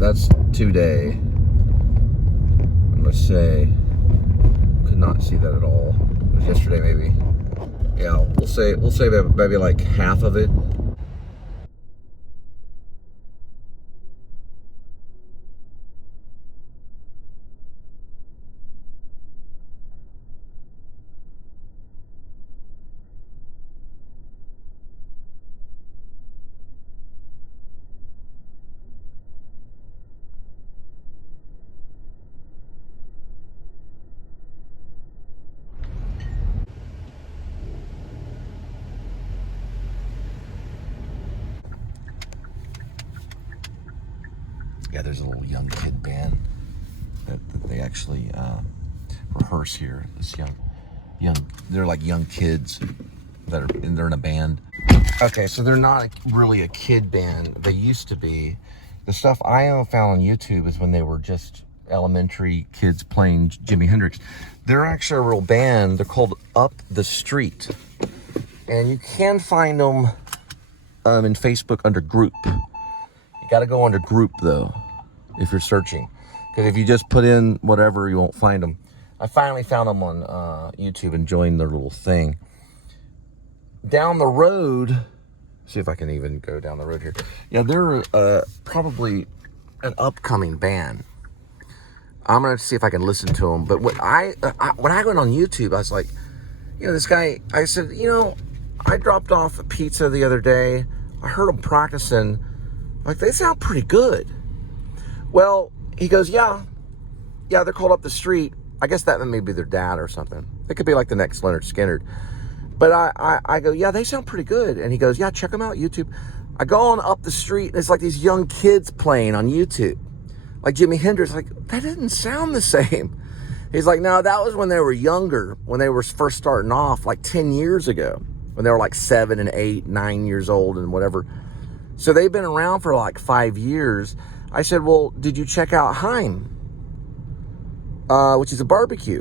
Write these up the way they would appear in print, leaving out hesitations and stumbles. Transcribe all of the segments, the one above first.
that's today. I'm gonna say, could not see that at all. It was yesterday, maybe. Yeah, we'll say maybe like half of it. Yeah, there's a little young kid band that they actually rehearse here. This young, they're like young kids that are they're in a band. Okay, so they're not really a kid band. They used to be. The stuff I found on YouTube is when they were just elementary kids playing Jimi Hendrix. They're actually a real band. They're called Up the Street, and you can find them in Facebook under group. Got to go under group though if you're searching, because if you just put in whatever, you won't find them. I finally found them on YouTube and joined their little thing. Down the road, see if I can even go down the road here. Yeah, they're probably an upcoming band. I'm gonna see if I can listen to them. But when I went on YouTube, I was like, this guy. I said, I dropped off a pizza the other day. I heard them practicing. Like, they sound pretty good. Well, he goes, yeah, they're called Up the Street. I guess that may be their dad or something. It could be like the next Lynyrd Skynyrd. But I go, yeah, they sound pretty good. And he goes, yeah, check them out, YouTube. I go on Up the Street, and it's like these young kids playing on YouTube. Like Jimi Hendrix. Like, that didn't sound the same. He's like, no, that was when they were younger, when they were first starting off, like 10 years ago, when they were like 7 and 8, 9 years old and whatever. So they've been around for like 5 years. I said, well, did you check out Heim? Which is a barbecue.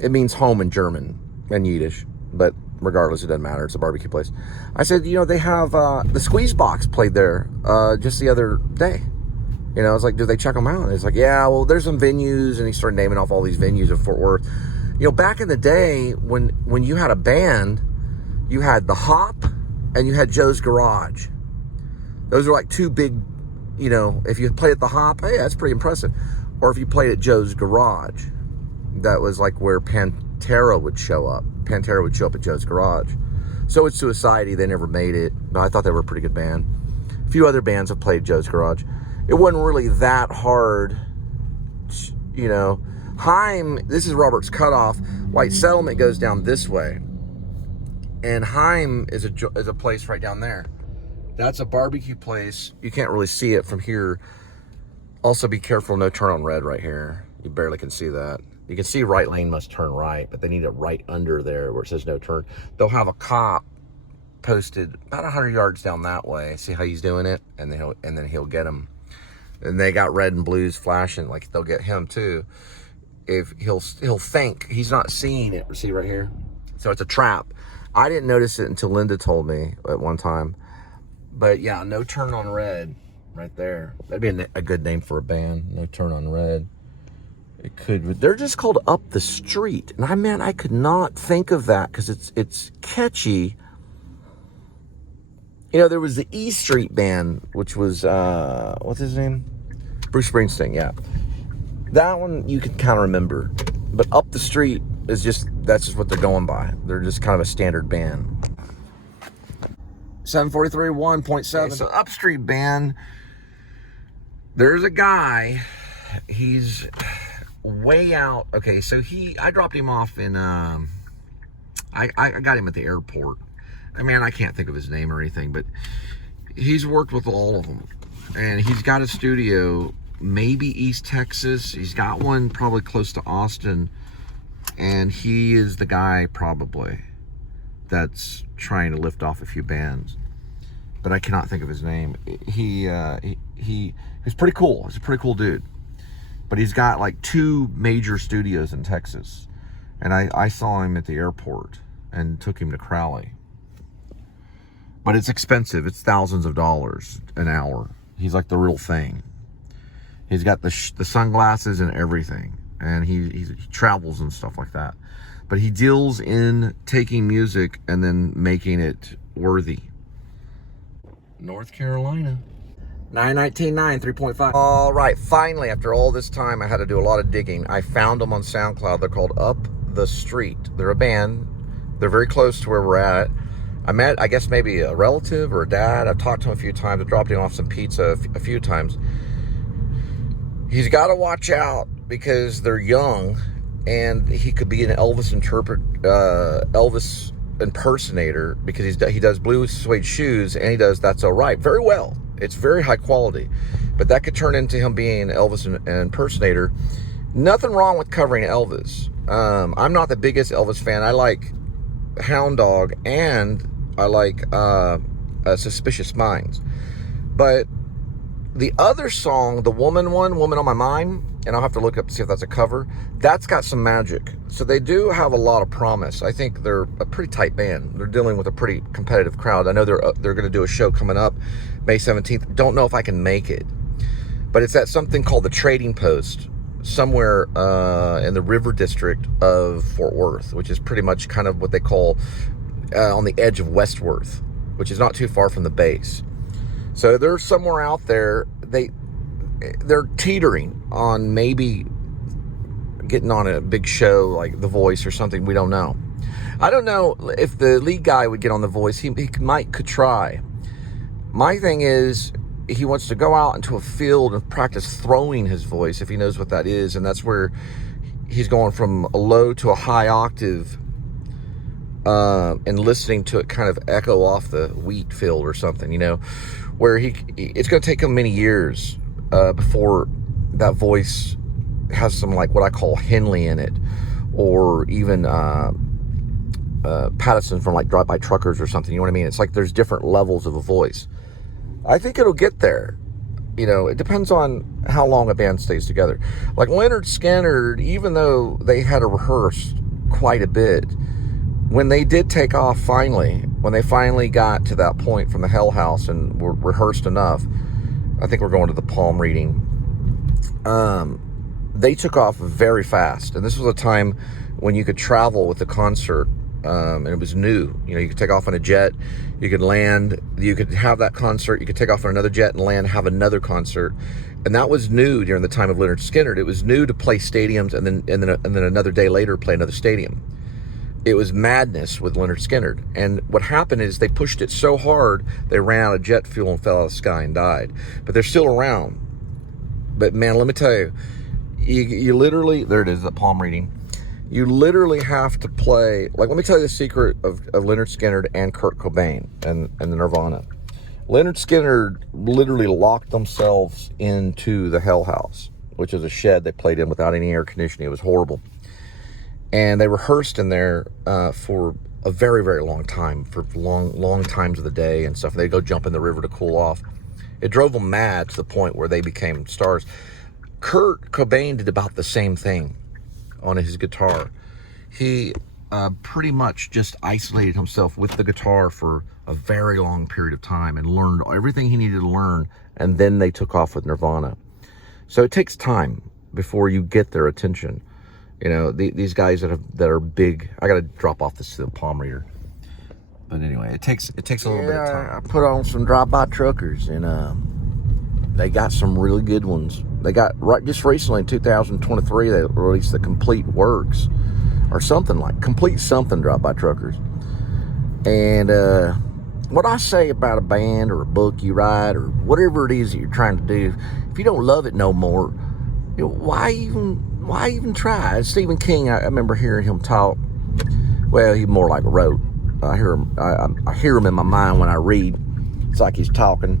It means home in German and Yiddish, but regardless, it doesn't matter. It's a barbecue place. I said, they have the Squeeze Box played there just the other day. I was like, do they check them out? And he's like, yeah, well, there's some venues. And he started naming off all these venues in Fort Worth. Back in the day when you had a band, you had the Hop and you had Joe's Garage. Those are like two big, if you played at the Hop, hey, that's pretty impressive. Or if you played at Joe's Garage, that was like where Pantera would show up. Pantera would show up at Joe's Garage. So it's Suicidity. They never made it, but I thought they were a pretty good band. A few other bands have played Joe's Garage. It wasn't really that hard, Heim, this is Robert's Cutoff. White Settlement goes down this way. And Heim is a place right down there. That's a barbecue place. You can't really see it from here. Also, be careful, no turn on red right here. You barely can see that. You can see right lane must turn right, but they need it right under there where it says no turn. They'll have a cop posted about 100 yards down that way. See how he's doing it? And then he'll get him. And they got red and blues flashing, like they'll get him too. If he'll think he's not seeing it. See right here? So it's a trap. I didn't notice it until Linda told me at one time. But yeah, no turn on red right there. That'd be a good name for a band. No turn on red. It could. They're just called Up the Street, and I could not think of that because it's catchy. There was the E Street Band, which was what's his name? Bruce Springsteen. Yeah, that one you can kind of remember. But Up the Street is that's just what they're going by. They're just kind of a standard band. 743 1.7. So Up Street Band. There's a guy. He's way out. Okay, so I dropped him off in I got him at the airport. I can't think of his name or anything, but he's worked with all of them. And he's got a studio, maybe East Texas. He's got one probably close to Austin. And he is the guy probably that's trying to lift off a few bands. But I cannot think of his name. He's pretty cool. He's a pretty cool dude. But he's got like 2 major studios in Texas. And I saw him at the airport and took him to Crowley. But it's expensive. It's thousands of dollars an hour. He's like the real thing. He's got the sunglasses and everything, and he travels and stuff like that. But he deals in taking music and then making it worthy. North Carolina. 919.9, 3.5. All right, finally, after all this time, I had to do a lot of digging. I found them on SoundCloud. They're called Up the Street. They're a band. They're very close to where we're at. I met, I guess, maybe a relative or a dad. I've talked to him a few times. I dropped him off some pizza a few times. He's got to watch out because they're young, and he could be an Elvis impersonator, because he does blue suede shoes, and he does That's Alright very well. It's very high quality, but that could turn into him being an Elvis impersonator. Nothing wrong with covering Elvis. I'm not the biggest Elvis fan. I like Hound Dog, and I like Suspicious Minds. But the other song, the Woman on My Mind, and I'll have to look up to see if that's a cover, that's got some magic. So they do have a lot of promise. I think they're a pretty tight band. They're dealing with a pretty competitive crowd. I know they're going to do a show coming up May 17th. Don't know if I can make it. But it's at something called the Trading Post, somewhere in the River District of Fort Worth, which is pretty much kind of what they call on the edge of West Worth, which is not too far from the base. So they're somewhere out there. They're teetering on maybe getting on a big show like The Voice or something. We don't know. I don't know if the lead guy would get on The Voice. He could try. My thing is, he wants to go out into a field and practice throwing his voice, if he knows what that is. And that's where he's going from a low to a high octave, and listening to it kind of echo off the wheat field or something, where it's going to take him many years before that voice has some, like, what I call Henley in it, or even Pattison from like Drive-By Truckers or something. You know what I mean? It's like there's different levels of a voice. I think it'll get there. It depends on how long a band stays together. Like Lynyrd Skynyrd, even though they had to rehearse quite a bit, when they did take off finally, when they finally got to that point from the Hell House and were rehearsed enough, I think we're going to the palm reading, they took off very fast. And this was a time when you could travel with the concert, and it was new. You could take off on a jet, you could land, you could have that concert, you could take off on another jet and land, have another concert. And that was new during the time of Lynyrd Skynyrd. It was new to play stadiums and then another day later play another stadium. It was madness with Lynyrd Skynyrd. And what happened is they pushed it so hard, they ran out of jet fuel and fell out of the sky and died. But they're still around. But man, let me tell you, you literally, there it is, the palm reading. You literally have to play, like, let me tell you the secret of Lynyrd Skynyrd and Kurt Cobain and the Nirvana. Lynyrd Skynyrd literally locked themselves into the Hell House, which is a shed they played in without any air conditioning. It was horrible. And they rehearsed in there for a very, very long time, for long times of the day and stuff. They'd go jump in the river to cool off. It drove them mad to the point where they became stars. Kurt Cobain did about the same thing on his guitar. He pretty much just isolated himself with the guitar for a very long period of time and learned everything he needed to learn, and then they took off with Nirvana. So it takes time before you get their attention. These guys that are big. I got to drop off the palm reader. But anyway, it takes a little bit of time. I put on some Drive-By Truckers, and they got some really good ones. They got, just recently in 2023, they released the Complete Works or something like Complete something Drive-By Truckers. And what I say about a band or a book you write or whatever it is that you're trying to do, if you don't love it no more, why even try? Stephen King, I remember hearing him talk. Well, he more like wrote. I hear him in my mind when I read. It's like he's talking.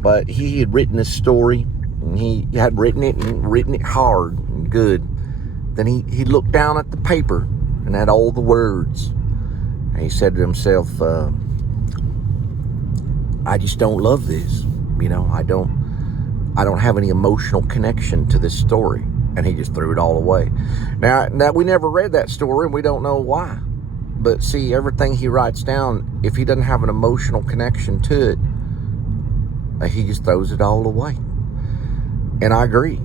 But he had written this story, and he had written it hard and good. Then he looked down at the paper and had all the words. And he said to himself, I just don't love this. I don't have any emotional connection to this story. And he just threw it all away. Now we never read that story, and we don't know why. But see, everything he writes down, if he doesn't have an emotional connection to it, he just throws it all away. And I agree.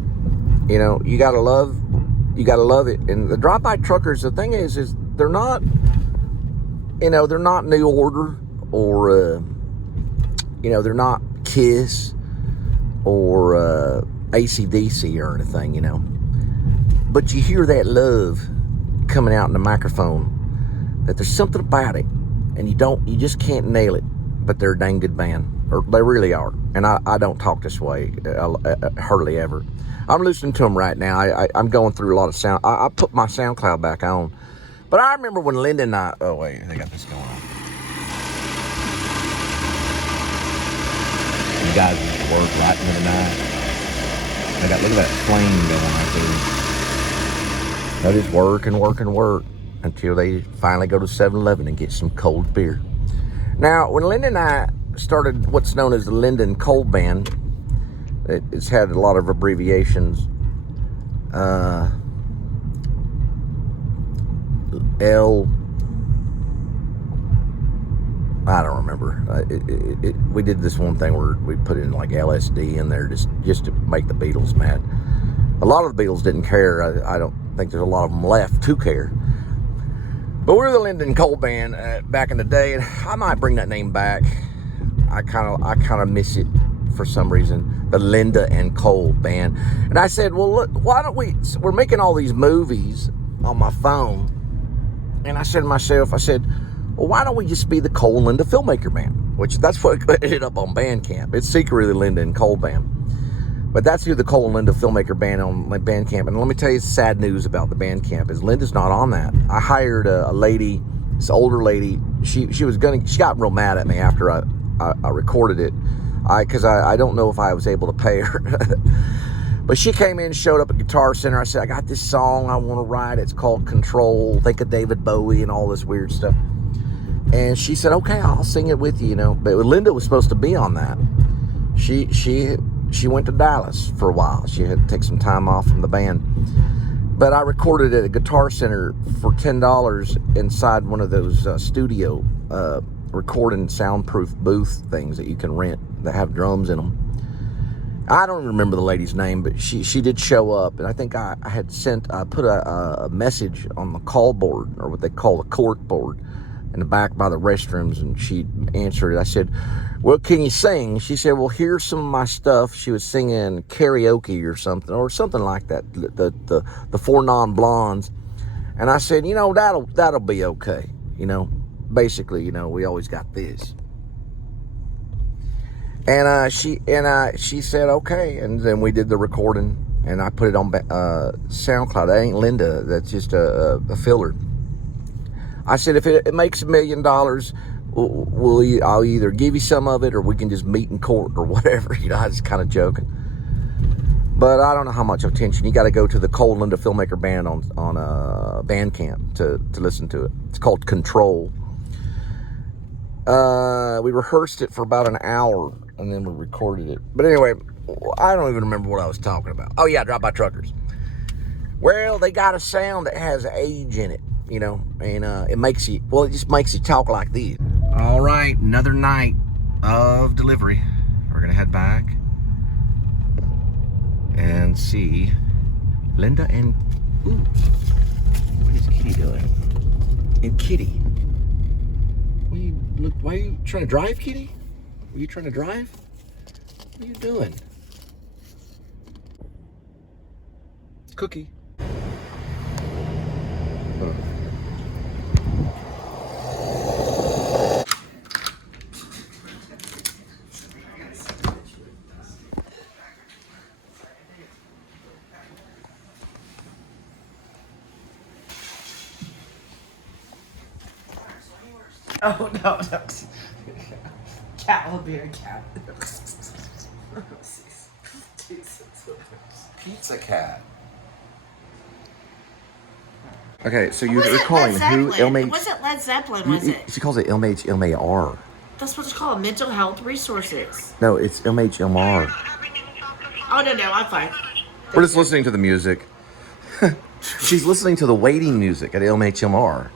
You know, you gotta love it. And the drive-by truckers, the thing is they're not, you know, they're not New Order or, you know, they're not Kiss or A.D.W.C or anything, you know. But you hear that love coming out in the microphone, that there's something about it, and you just can't nail it. But they're a dang good band. Or they really are. And I don't talk this way hardly ever. I'm listening to them right now. I'm going through a lot of sound. I put my SoundCloud back on. But I remember when Linda and I... Oh, wait. They got this going on. You guys work right into the night. Look at that flame going right there. They just work and work and work until they finally go to 7-Eleven and get some cold beer. Now, when Linda and I started what's known as the Linda and Cole Band, it's had a lot of abbreviations. I don't remember. We did this one thing where we put in like LSD in there just to make the Beatles mad. A lot of the Beatles didn't care. I don't think there's a lot of them left to care. But we're the Linda and Cole Band back in the day, and I might bring that name back. I kind of miss it for some reason. The Linda and Cole Band. And I said, well, look, why don't we're making all these movies on my phone. And I said to myself, well, why don't we just be the Cole and Linda Filmmaker Band? Which that's what ended up on Bandcamp. It's secretly the Linda and Cole Band. But that's who the Cole and Linda Filmmaker Band on my Bandcamp. And let me tell you the sad news about the Bandcamp is Linda's not on that. I hired a lady, this older lady. She got real mad at me after I recorded it, because I don't know if I was able to pay her. But she came in, showed up at Guitar Center. I said, I got this song I want to write. It's called Control. Think of David Bowie and all this weird stuff. And she said, okay, I'll sing it with you, you know. But Linda was supposed to be on that. She went to Dallas for a while. She had to take some time off from the band. But I recorded at a Guitar Center for $10 inside one of those studio recording soundproof booth things that you can rent that have drums in them. I don't remember the lady's name, but she did show up, and I think I put a message on the call board, or what they call a cork board, in the back by the restrooms, and she answered it. I said, well, can you sing? She said, well, here's some of my stuff. She was singing karaoke or something like that, the Four Non-Blondes. And I said, you know, that'll be okay, you know. Basically, you know, we always got this. And she said, okay. And then we did the recording, and I put it on SoundCloud. That ain't Linda. That's just a filler. I said, if it makes $1 million, I'll either give you some of it, or we can just meet in court or whatever. You know, I was kind of joking. But I don't know how much attention. You got to go to the Cole and Linda Filmmaker Band on Bandcamp to listen to it. It's called Control. We rehearsed it for about an hour, and then we recorded it. But anyway, I don't even remember what I was talking about. Oh yeah, Drive-By Truckers. Well, they got a sound that has age in it, you know, and it just makes you talk like this. All right, another night of delivery. We're gonna head back and see Linda and what is Kitty doing? And Kitty. Why are you trying to drive, Kitty? Were you trying to drive? What are you doing? Cookie. Oh no. Cat will be a cat. Pizza Cat. Okay, so you're calling who? It wasn't Led Zeppelin, was it? She calls it MHMR. That's what it's called, mental health resources. No, it's MHMR. Oh, no, I'm fine. We're just listening to the music. She's listening to the waiting music at MHMR.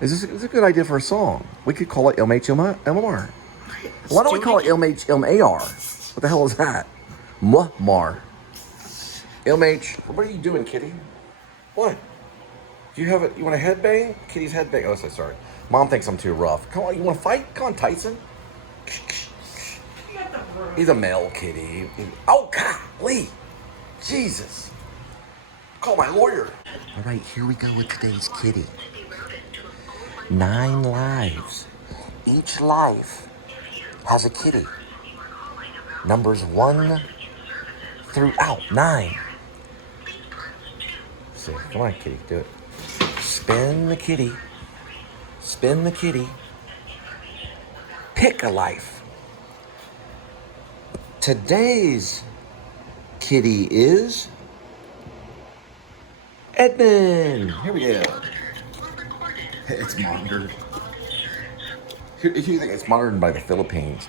It's a good idea for a song. We could call it MHMR. Why don't we call it MHMAR? What the hell is that? MHMR. LMH, what are you doing, kitty? What? Do you have it? You want a headbang? Kitty's headbang. Oh, sorry. Mom thinks I'm too rough. Come on, you want to fight? Come on, Tyson. He's a male kitty. Oh, golly. Jesus. Call my lawyer. All right, here we go with today's kitty. 9 lives. Each life has a kitty. Numbers 1 through 9. See, come on, kitty, do it. Spin the kitty. Spin the kitty. Pick a life. Today's kitty is Edmund. Here we go. It's monitored. Who do you think it's monitored by the Philippines?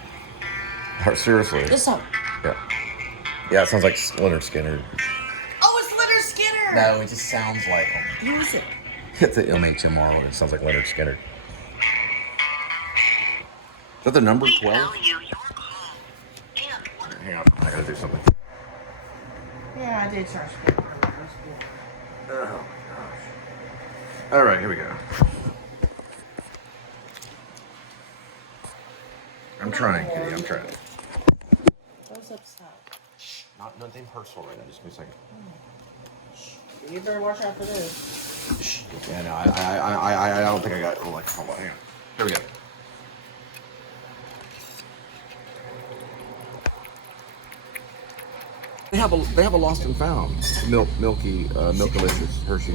Seriously. Listen. Yeah. Yeah, it sounds like Lynyrd Skynyrd. Oh, it's Lynyrd Skynyrd. No, it just sounds like him. Who is it? It's the MHMR one. It sounds like Lynyrd Skynyrd. Is that the number 12? Hang on, I gotta do something. Yeah, I did charge you. Oh my gosh. All right, here we go. I'm trying, kitty. I'm trying. What's upside? Shh, nothing personal right now. Just give me a second. You better watch out for this. Shh. Yeah, no, I don't think I got. Oh, like, hold on, hang on. Here we go. They have a lost and found milky Milkalicious Hershey's.